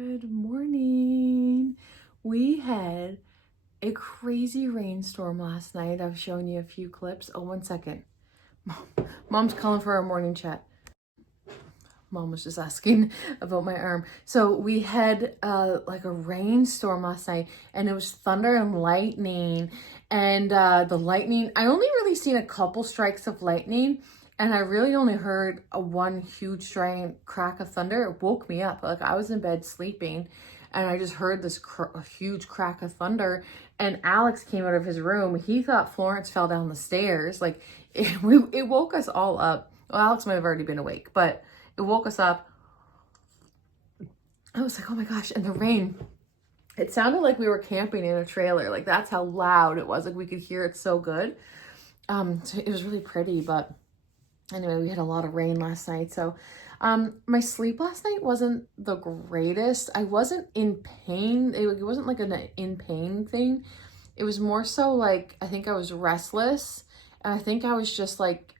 Good morning. We had a crazy rainstorm last night. I've shown you a few clips. Oh, 1 second. Mom's calling for our morning chat. Mom was just asking about my arm. So we had like a rainstorm last night, and it was thunder and lightning. And the lightning, I only really seen a couple strikes of lightning, and I really only heard one huge giant crack of thunder. It woke me up. Like I was in bed sleeping, and I just heard this huge crack of thunder. And Alex came out of his room. He thought Florence fell down the stairs. Like it woke us all up. Well, Alex might have already been awake, but it woke us up. I was like, oh my gosh. And the rain, it sounded like we were camping in a trailer. Like that's how loud it was. Like we could hear it so good. So it was really pretty, but anyway, we had a lot of rain last night. So my sleep last night wasn't the greatest. I wasn't in pain. It wasn't like an in pain thing. It was more so like, I think I was restless. And I think I was just like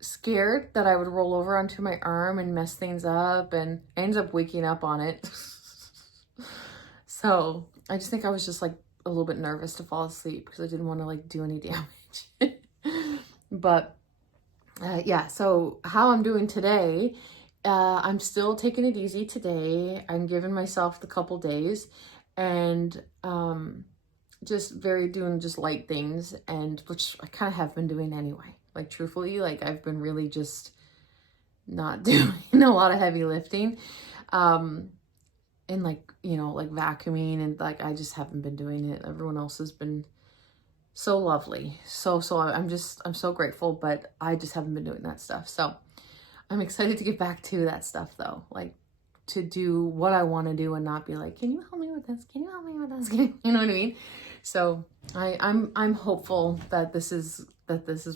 scared that I would roll over onto my arm and mess things up, and I ended up waking up on it. So I just think I was just like a little bit nervous to fall asleep because I didn't want to like do any damage. But yeah, so how I'm doing today, I'm still taking it easy today. I'm giving myself the couple days, and just doing just light things, and which I kind of have been doing anyway. Like truthfully, like I've been really just not doing a lot of heavy lifting, and like, you know, like vacuuming, and like I just haven't been doing it. Everyone else has been so lovely. So I'm so grateful, but I just haven't been doing that stuff. So I'm excited to get back to that stuff though, like to do what I want to do and not be like, can you help me with this? Can you help me with this? You know what I mean? So I'm hopeful that this is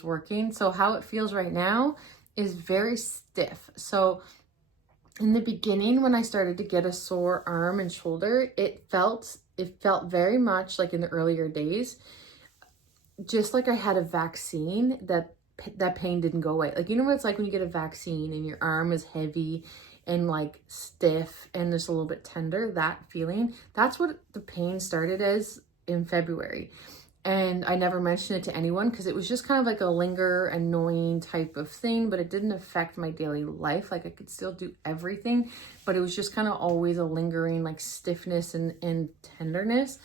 working. So how it feels right now is very stiff. So in the beginning, when I started to get a sore arm and shoulder, it felt very much like in the earlier days, just like I had a vaccine, that pain didn't go away. Like, you know what it's like when you get a vaccine and your arm is heavy and like stiff and just a little bit tender, that feeling, that's what the pain started as in February. And I never mentioned it to anyone because it was just kind of like a annoying type of thing, but it didn't affect my daily life. Like I could still do everything, but it was just kind of always a lingering like stiffness and tenderness.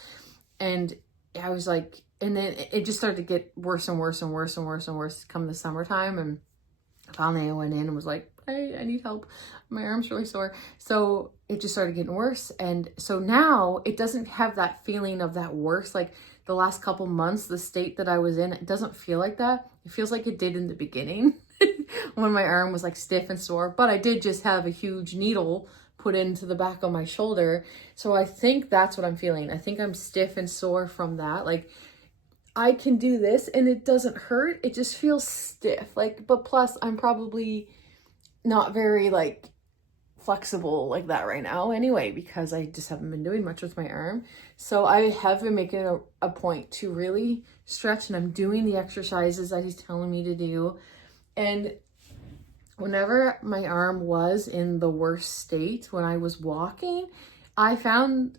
And I was like, and then it just started to get worse and worse and worse and worse and worse come the summertime. And finally I went in and was like, hey, I need help. My arm's really sore. So it just started getting worse. And so now it doesn't have that feeling of that worse. Like the last couple months, the state that I was in, it doesn't feel like that. It feels like it did in the beginning when my arm was like stiff and sore, but I did just have a huge needle put into the back of my shoulder. So I think that's what I'm feeling. I think I'm stiff and sore from that. Like I can do this and it doesn't hurt. It just feels stiff. Like, but plus I'm probably not very like flexible like that right now anyway, because I just haven't been doing much with my arm. So I have been making a point to really stretch, and I'm doing the exercises that he's telling me to do. And whenever my arm was in the worst state, when I was walking, I found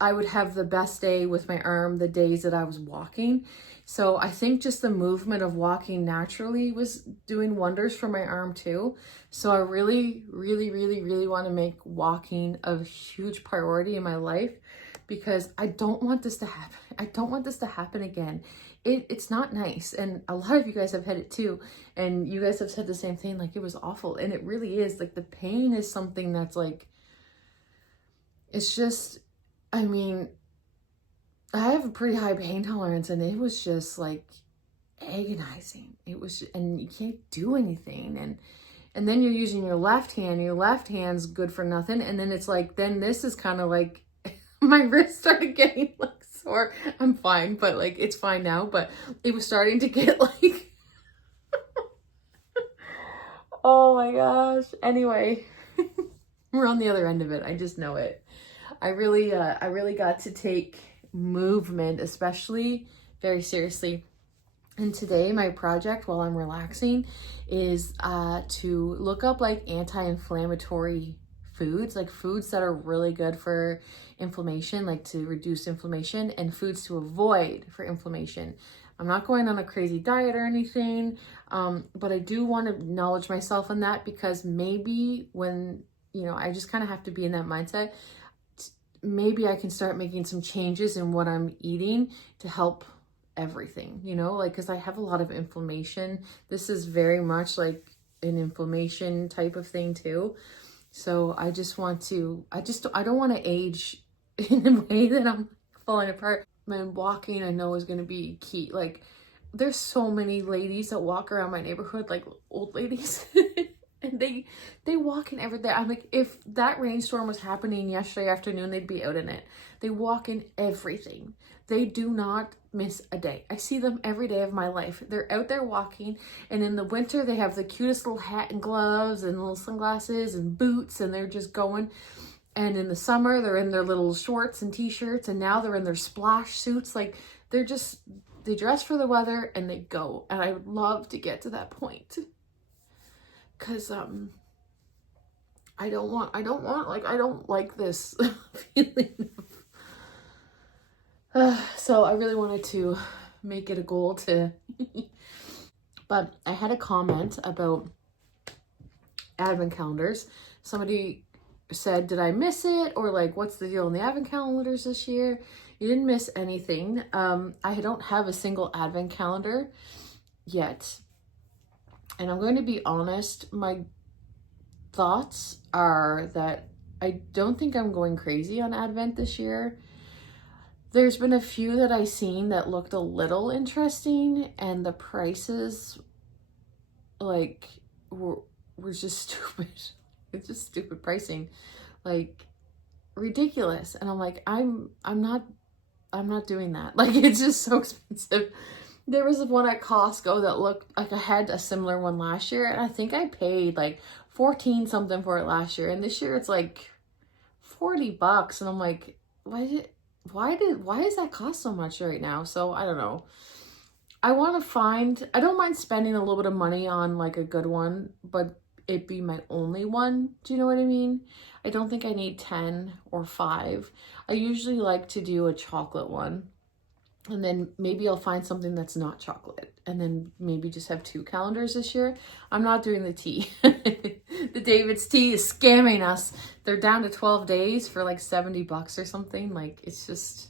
I would have the best day with my arm the days that I was walking. So I think just the movement of walking naturally was doing wonders for my arm too. So I really, really, really, really want to make walking a huge priority in my life, because I don't want this to happen. I don't want this to happen again. It's not nice. And a lot of you guys have had it too. And you guys have said the same thing, like it was awful. And it really is. Like the pain is something that's like, it's just, I mean, I have a pretty high pain tolerance, and it was just like agonizing. It was, and you can't do anything. And then you're using your left hand's good for nothing. And then it's like, then this is kind of like, my wrist started getting like sore. I'm fine, but like, it's fine now, but it was starting to get like, oh my gosh. Anyway, we're on the other end of it. I just know it. I really got to take movement, especially, very seriously. And today my project while I'm relaxing is to look up like anti-inflammatory foods, like foods that are really good for inflammation, like to reduce inflammation, and foods to avoid for inflammation. I'm not going on a crazy diet or anything, but I do want to acknowledge myself on that, because maybe when, you know, I just kind of have to be in that mindset. Maybe I can start making some changes in what I'm eating to help everything, you know, like, because I have a lot of inflammation. This is very much like an inflammation type of thing too. So I just want to, I don't want to age in a way that I'm falling apart. My walking, I know, is going to be key. Like, there's so many ladies that walk around my neighborhood, like old ladies, and they walk in every day. I'm like, if that rainstorm was happening yesterday afternoon, they'd be out in it. They walk in everything. They do not miss a day. I see them every day of my life. They're out there walking, and in the winter they have the cutest little hat and gloves and little sunglasses and boots, and they're just going. And in the summer, they're in their little shorts and t-shirts, and now they're in their splash suits. Like, they dress for the weather and they go. And I would love to get to that point. Cause I don't like this feeling. So I really wanted to make it a goal to, but I had a comment about advent calendars. Somebody said, did I miss it? Or like, what's the deal on the advent calendars this year? You didn't miss anything. I don't have a single advent calendar yet. And I'm going to be honest, my thoughts are that I don't think I'm going crazy on advent this year. There's been a few that I seen that looked a little interesting, and the prices like were just stupid. It's just stupid pricing, like ridiculous. And I'm like, I'm not doing that. Like, it's just so expensive. There was one at Costco that looked like I had a similar one last year, and I think I paid like 14 something for it last year, and this year it's like $40. And I'm like, why does that cost so much right now? So I don't know. I don't mind spending a little bit of money on like a good one, but it be my only one. Do you know what I mean? I don't think I need 10 or 5. I usually like to do a chocolate one, and then maybe I'll find something that's not chocolate, and then maybe just have 2 calendars this year. I'm not doing the tea. The David's tea is scamming us. They're down to 12 days for like $70 or something. Like, it's just,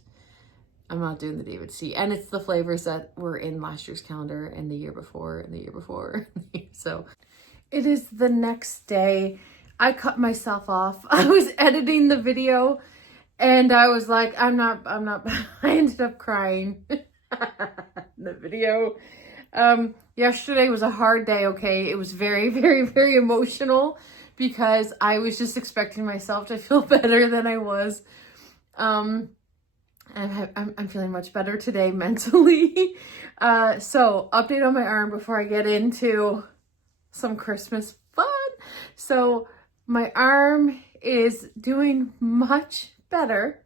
I'm not doing the David's tea. And it's the flavors that were in last year's calendar and the year before and the year before. So it is the next day. I cut myself off. I was editing the video and I was like, I'm not, I ended up crying in the video. Yesterday was a hard day, okay? It was very, very, very emotional because I was just expecting myself to feel better than I was. And I'm feeling much better today mentally. So update on my arm before I get into some Christmas fun. So my arm is doing much better.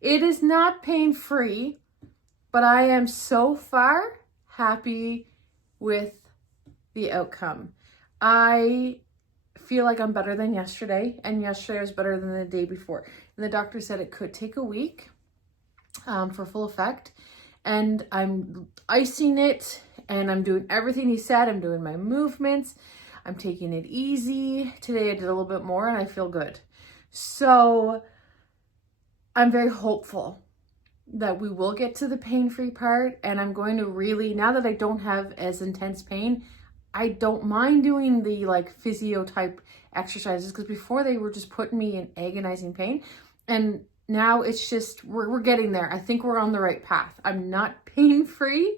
It is not pain-free, but I am so far happy with the outcome. I feel like I'm better than yesterday, and yesterday was better than the day before. And the doctor said it could take a week for full effect, and I'm icing it, and I'm doing everything he said. I'm doing my movements. I'm taking it easy. Today I did a little bit more, and I feel good. So I'm very hopeful that we will get to the pain-free part, and I'm going to really, now that I don't have as intense pain, I don't mind doing the like physio type exercises, because before they were just putting me in agonizing pain, and now it's just, we're getting there. I think we're on the right path. I'm not pain-free,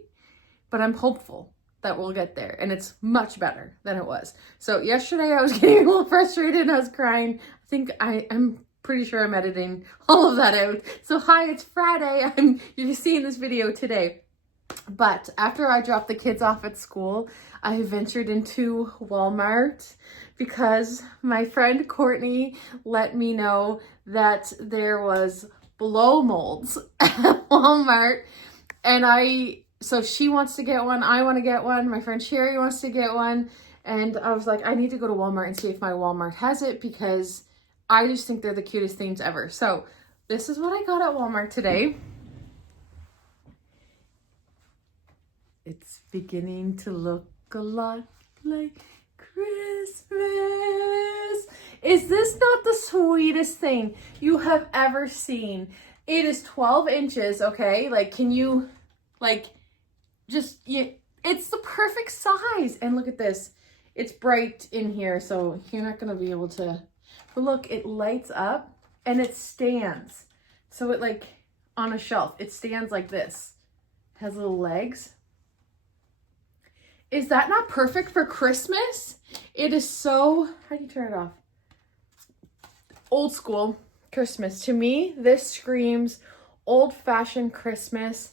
but I'm hopeful that we'll get there, and it's much better than it was. So yesterday I was getting a little frustrated and I was crying. I think I'm pretty sure I'm editing all of that out. So hi, it's Friday. You're seeing this video today. But after I dropped the kids off at school, I ventured into Walmart because my friend Courtney let me know that there was blow molds at Walmart. And so she wants to get one, I want to get one, my friend Sherry wants to get one. And I was like, I need to go to Walmart and see if my Walmart has it, because I just think they're the cutest things ever. So this is what I got at Walmart today. It's beginning to look a lot like Christmas. Is this not the sweetest thing you have ever seen? It is 12 inches, okay? Like, can you, like, it's the perfect size. And look at this. It's bright in here, so you're not going to be able to. But look, it lights up and it stands. So it, like, on a shelf, it stands like this. It has little legs. Is that not perfect for Christmas? It is so, how do you turn it off? Old school Christmas. To me, this screams old-fashioned Christmas.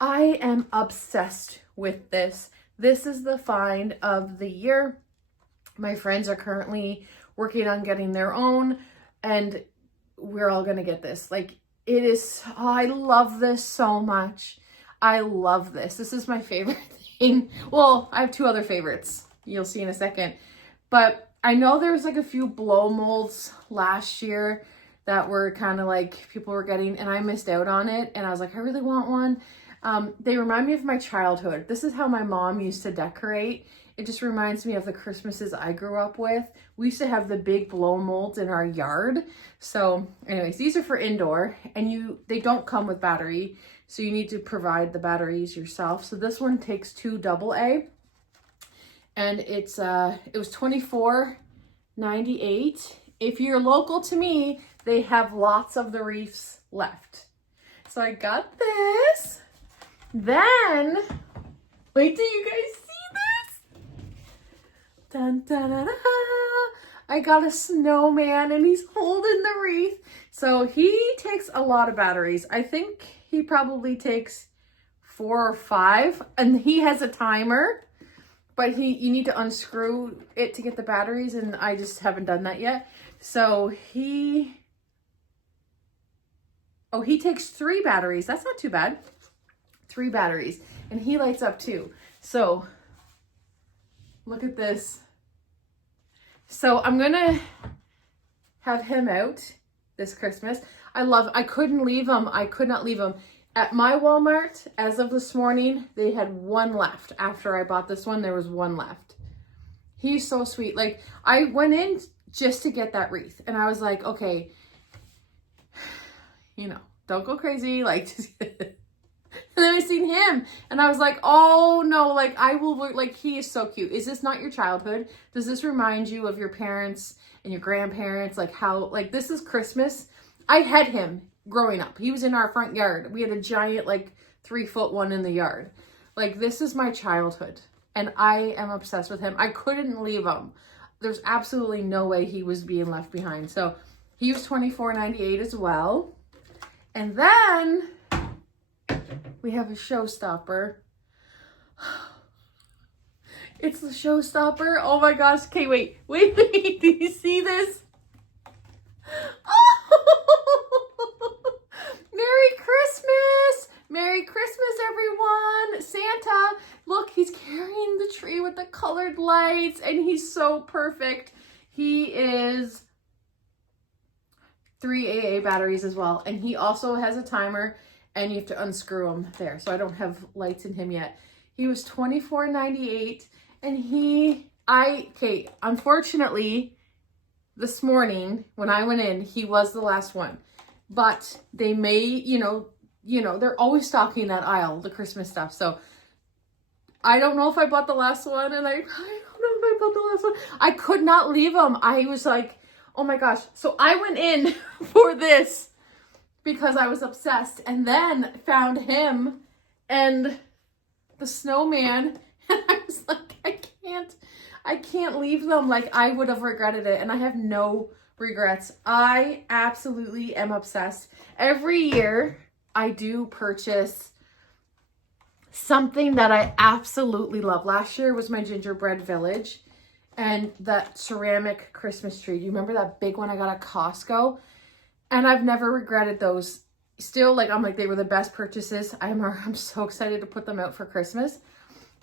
I am obsessed with this. This is the find of the year. My friends are currently working on getting their own, and we're all gonna get this. Like, it is, oh, I love this so much. I love this. This is my favorite thing. Well, I have two other favorites. You'll see in a second. But I know there was like a few blow molds last year that were kind of like people were getting, and I missed out on it. And I was like, I really want one. They remind me of my childhood. This is how my mom used to decorate. It just reminds me of the Christmases I grew up with. We used to have the big blow molds in our yard. So anyways, these are for indoor, and they don't come with battery. So you need to provide the batteries yourself. So this one takes 2 AA, and it was $24.98. If you're local to me, they have lots of the wreaths left. So I got this. Then, wait till you guys see this. Dun, dun, dun, dun. I got a snowman and he's holding the wreath. So he takes a lot of batteries. I think he probably takes 4 or 5, and he has a timer, but you need to unscrew it to get the batteries, and I just haven't done that yet. So he takes 3 batteries. That's not too bad. 3 batteries, and he lights up too. So look at this. So I'm gonna have him out this Christmas. I couldn't leave him. I could not leave him. At my Walmart, as of this morning, they had 1 left. After I bought this one, there was 1 left. He's so sweet. Like, I went in just to get that wreath, and I was like, okay, don't go crazy. Like, and then I seen him, and I was like, oh no, like, I will work. Like, he is so cute. Is this not your childhood? Does this remind you of your parents and your grandparents? Like, how, like, this is Christmas. I had him growing up. He was in our front yard. We had a giant, like, 3-foot one in the yard. Like, this is my childhood, and I am obsessed with him. I couldn't leave him. There's absolutely no way he was being left behind. So he was $24.98 as well. And then we have a showstopper. It's the showstopper. Oh my gosh. Okay, wait. Do you see this? Oh! Merry Christmas! Merry Christmas, everyone! Santa, look, he's carrying the tree with the colored lights, and he's so perfect. He is 3 AA batteries as well, and he also has a timer, and you have to unscrew him there. So I don't have lights in him yet. He was $24.98, and unfortunately, this morning when I went in, he was the last one. But they may, they're always stocking that aisle, the Christmas stuff. So I don't know if I bought the last one, and I don't know if I bought the last one. I could not leave him. I was like, oh my gosh. So I went in for this because I was obsessed, and then found him and the snowman, and I was like, I can't leave them. Like, I would have regretted it, and I have no regrets. I absolutely am obsessed. Every year I do purchase something that I absolutely love. Last year was my gingerbread village and that ceramic Christmas tree. Do you remember that big one I got at Costco? And I've never regretted those. Still, like, I'm like, they were the best purchases. I'm so excited to put them out for Christmas.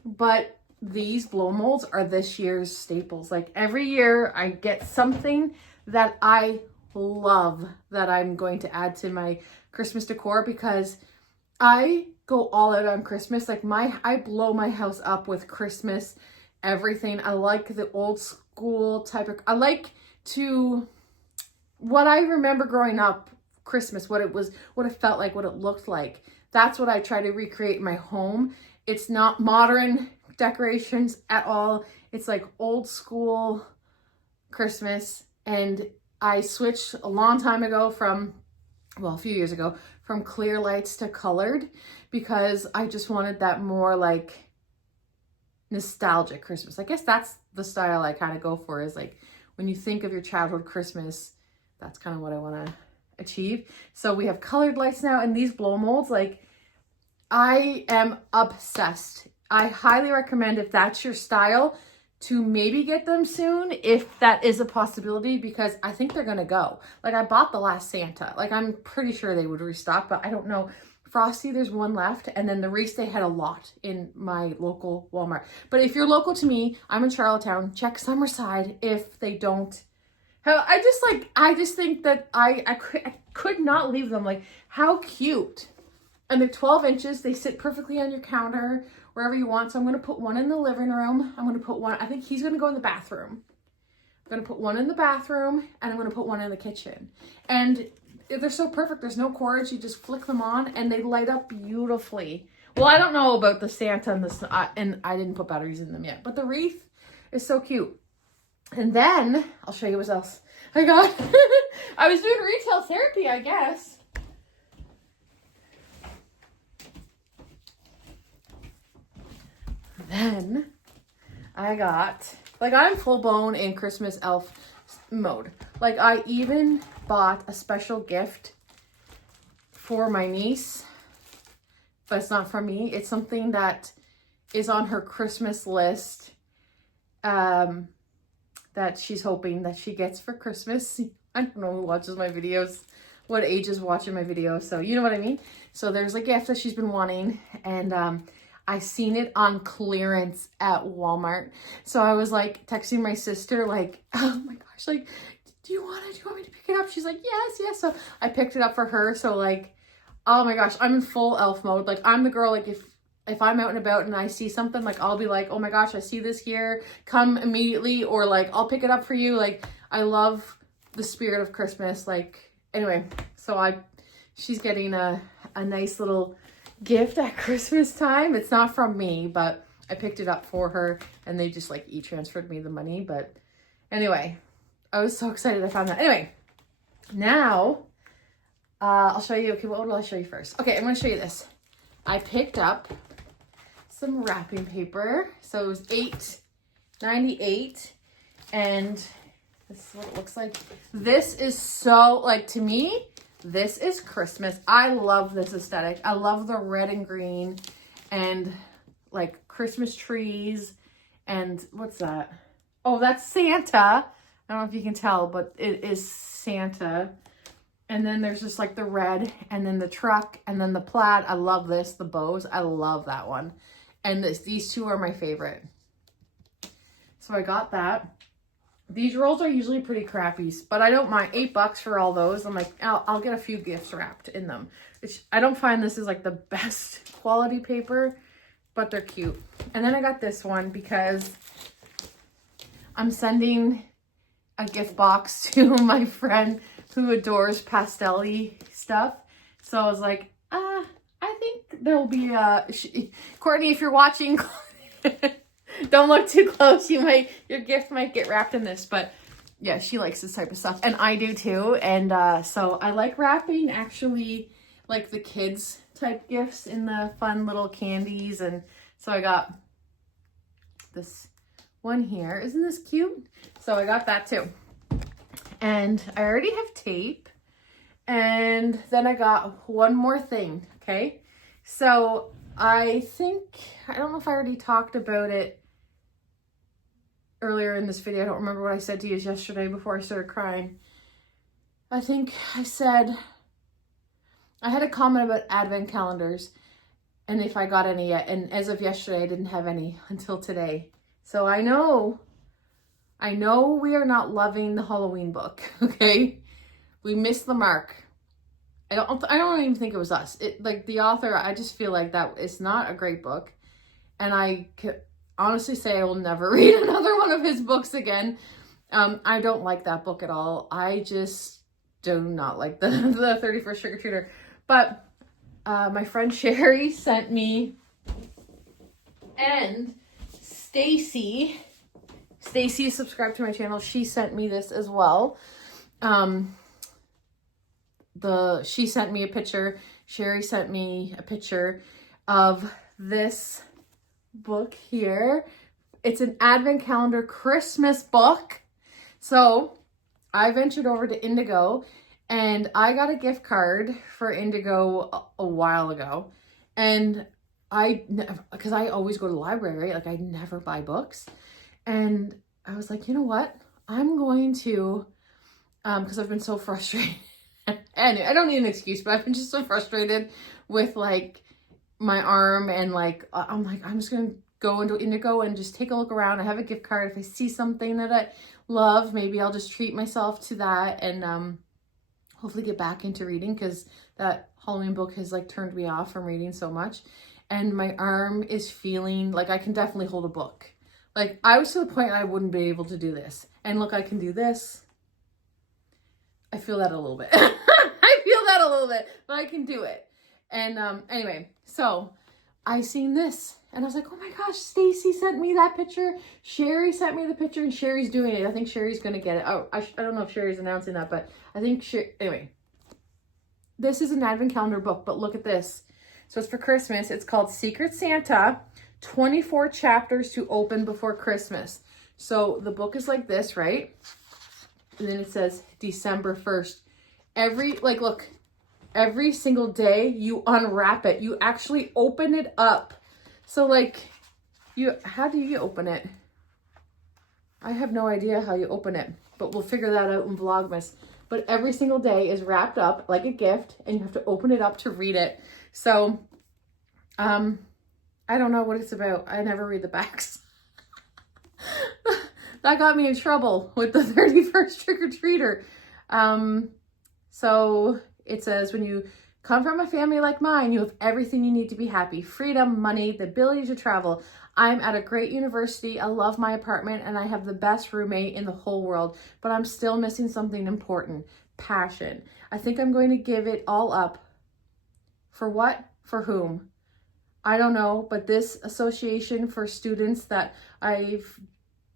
But these blow molds are this year's staples. Like, every year I get something that I love that I'm going to add to my Christmas decor, because I go all out on Christmas. Like I blow my house up with Christmas everything. I like the old school type of, I like to, what I remember growing up, Christmas, what it felt like, what it looked like. That's what I try to recreate in my home. It's not modern decorations at all. It's like old school Christmas. And I switched a long time ago from, well, a few years ago, from clear lights to colored, because I just wanted that more like nostalgic Christmas. I guess that's the style I kind of go for, is like when you think of your childhood Christmas, that's kind of what I want to achieve. So we have colored lights now, and these blow molds, like I am obsessed. I highly recommend, if that's your style, to maybe get them soon, if that is a possibility, because I think they're gonna go. Like I bought the last Santa, like I'm pretty sure they would restock, but I don't know. Frosty, there's one left, and then the Reese, they had a lot in my local Walmart. But if you're local to me, I'm in Charlottetown, check Summerside if they don't. I just think that I could not leave them. Like, how cute. And they're 12 inches. They sit perfectly on your counter, wherever you want. So I'm going to put one in the living room. I'm going to put one, I think he's going to go in the bathroom. I'm going to put one in the bathroom, and I'm going to put one in the kitchen. And they're so perfect. There's no cords. You just flick them on, and they light up beautifully. Well, I don't know about the Santa and and I didn't put batteries in them yet, but the wreath is so cute. And then I'll show you what else I got. I was doing retail therapy, I guess. Then I got, like, I'm full blown in Christmas elf mode. Like, I even bought a special gift for my niece, but it's not from me. It's something that is on her Christmas list, that she's hoping that she gets for Christmas. I don't know who watches my videos, what age is watching my videos, so you know what I mean. So there's a gift that she's been wanting, and I seen it on clearance at Walmart. So I was like texting my sister, like, oh my gosh, like, do you want me to pick it up? She's like, yes. So I picked it up for her. So like, oh my gosh, I'm in full elf mode. Like, I'm the girl, like, if I'm out and about and I see something, like, I'll be like, oh my gosh, I see this here, come immediately, or like, I'll pick it up for you. Like, I love the spirit of Christmas. Like, anyway, so she's getting a nice little gift at Christmas time. It's not from me, but I picked it up for her, and they just like e-transferred me the money. But anyway, I was so excited I found that. Anyway, now I'll show you. Okay, what will I show you first? Okay, I'm going to show you this. I picked up some wrapping paper. So it was $8.98, and this is what it looks like. This is so, like, to me, this is Christmas. I love this aesthetic. I love the red and green and like Christmas trees. And what's that? Oh, that's Santa. I don't know if you can tell, but it is Santa. And then there's just like the red, and then the truck, and then the plaid. I love this. The bows. I love that one. And these two are my favorite. So I got that. These rolls are usually pretty crappy, but I don't mind. $8 for all those. I'm like, I'll get a few gifts wrapped in them. I don't find this is like the best quality paper, but they're cute. And then I got this one because I'm sending a gift box to my friend who adores pastel-y stuff. So I was like, I think there'll be Courtney, if you're watching, don't look too close. Your gift might get wrapped in this, but yeah, she likes this type of stuff, and I do too. And so I like wrapping, actually, like the kids type gifts in the fun little candies. And so I got this one here. Isn't this cute? So I got that too. And I already have tape. And then I got one more thing. Okay. So I don't know if I already talked about it earlier in this video. I don't remember what I said to you yesterday before I started crying. I think I said, I had a comment about advent calendars and if I got any yet. And as of yesterday, I didn't have any until today. So I know we are not loving the Halloween book, okay? We missed the mark. I don't even think it was us. It, like, the author, I just feel like that it's not a great book. And I could honestly say I will never read another one of his books again. I don't like that book at all. I just do not like the 31st Trick or Treater. But my friend Sherry sent me, and Stacy is subscribed to my channel. She sent me this as well. She sent me a picture. Sherry sent me a picture of this book here. It's an advent calendar Christmas book. So I ventured over to Indigo, and I got a gift card for Indigo a while ago. And because I always go to the library, like, I never buy books. And I was like, you know what? I'm going to, because I've been so frustrated. And I don't need an excuse, but I've been just so frustrated with, like, my arm, and, like, I'm like, I'm just going to go into Indigo and just take a look around. I have a gift card. If I see something that I love, maybe I'll just treat myself to that, and hopefully get back into reading, because that Halloween book has, like, turned me off from reading so much. And my arm is feeling like I can definitely hold a book. Like, I was to the point I wouldn't be able to do this. And look, I can do this. I feel that a little bit. I feel that a little bit, but I can do it. And anyway, so I seen this, and I was like, oh my gosh, Stacy sent me that picture. Sherry sent me the picture, and Sherry's doing it. I think Sherry's going to get it. Oh, I don't know if Sherry's announcing that, but I think anyway, this is an advent calendar book, but look at this. So it's for Christmas. It's called Secret Santa, 24 chapters to open before Christmas. So the book is like this, right? And then it says December 1st. Every single day you unwrap it. You actually open it up. So, like, how do you open it? I have no idea how you open it, but we'll figure that out in Vlogmas. But every single day is wrapped up like a gift, and you have to open it up to read it. So, I don't know what it's about. I never read the backs. That got me in trouble with the 31st Trick or Treater. So it says, when you come from a family like mine, you have everything you need to be happy. Freedom, money, the ability to travel. I'm at a great university. I love my apartment, and I have the best roommate in the whole world, but I'm still missing something important. Passion. I think I'm going to give it all up. For what? For whom? I don't know, but this association for students that I've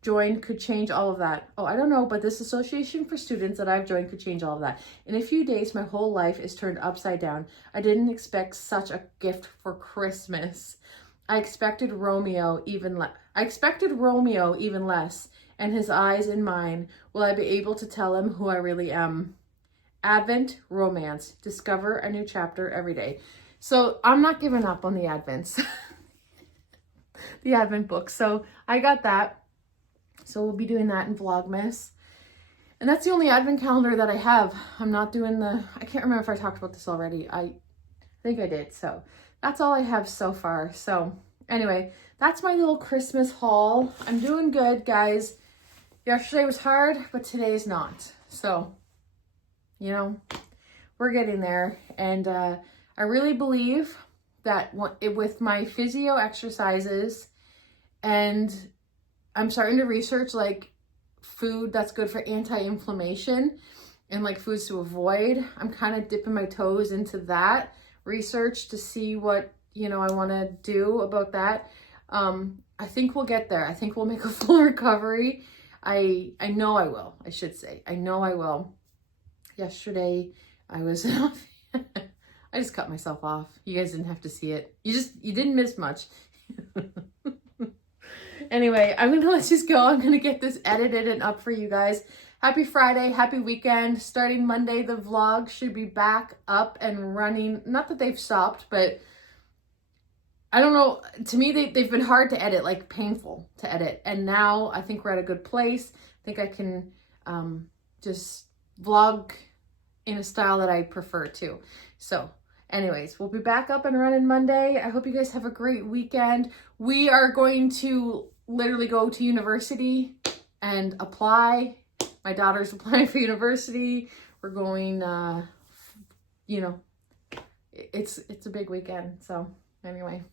joined could change all of that. Oh, I don't know, but this association for students that I've joined could change all of that. In a few days, my whole life is turned upside down. I didn't expect such a gift for Christmas. I expected Romeo even less, and his eyes in mine. Will I be able to tell him who I really am? Advent romance. Discover a new chapter every day. So I'm not giving up on the Advents. The Advent book. So I got that. So we'll be doing that in Vlogmas. And that's the only Advent calendar that I have. I'm not doing I can't remember if I talked about this already. I think I did. So that's all I have so far. So anyway, that's my little Christmas haul. I'm doing good, guys. Yesterday was hard, but today is not. So, you know, we're getting there. And I really believe that with my physio exercises, and I'm starting to research, like, food that's good for anti-inflammation and, like, foods to avoid. I'm kind of dipping my toes into that research to see what, you know, I want to do about that. I think we'll get there. I think we'll make a full recovery. I know I will, I should say. I know I will. Yesterday, I was I just cut myself off. You guys didn't have to see it. You didn't miss much. Anyway, I'm going to let you go. I'm going to get this edited and up for you guys. Happy Friday. Happy weekend. Starting Monday, the vlog should be back up and running. Not that they've stopped, but I don't know. To me, they've been hard to edit, like painful to edit. And now I think we're at a good place. I think I can just vlog in a style that I prefer to. So anyways, we'll be back up and running Monday. I hope you guys have a great weekend. We are going to literally go to university and apply. My daughter's applying for university. we're going, you know, it's a big weekend. So anyway,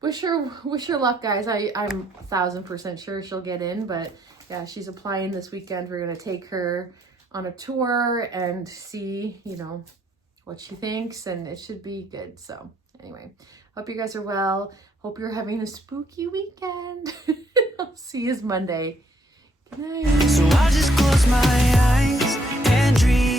wish her luck, guys. I'm 1000% sure she'll get in, but yeah, she's applying this weekend. We're going to take her on a tour and see, you know, what she thinks, and it should be good. So anyway, hope you guys are well. Hope you're having a spooky weekend. I'll see you Monday. Good night. So I just close my eyes and dream.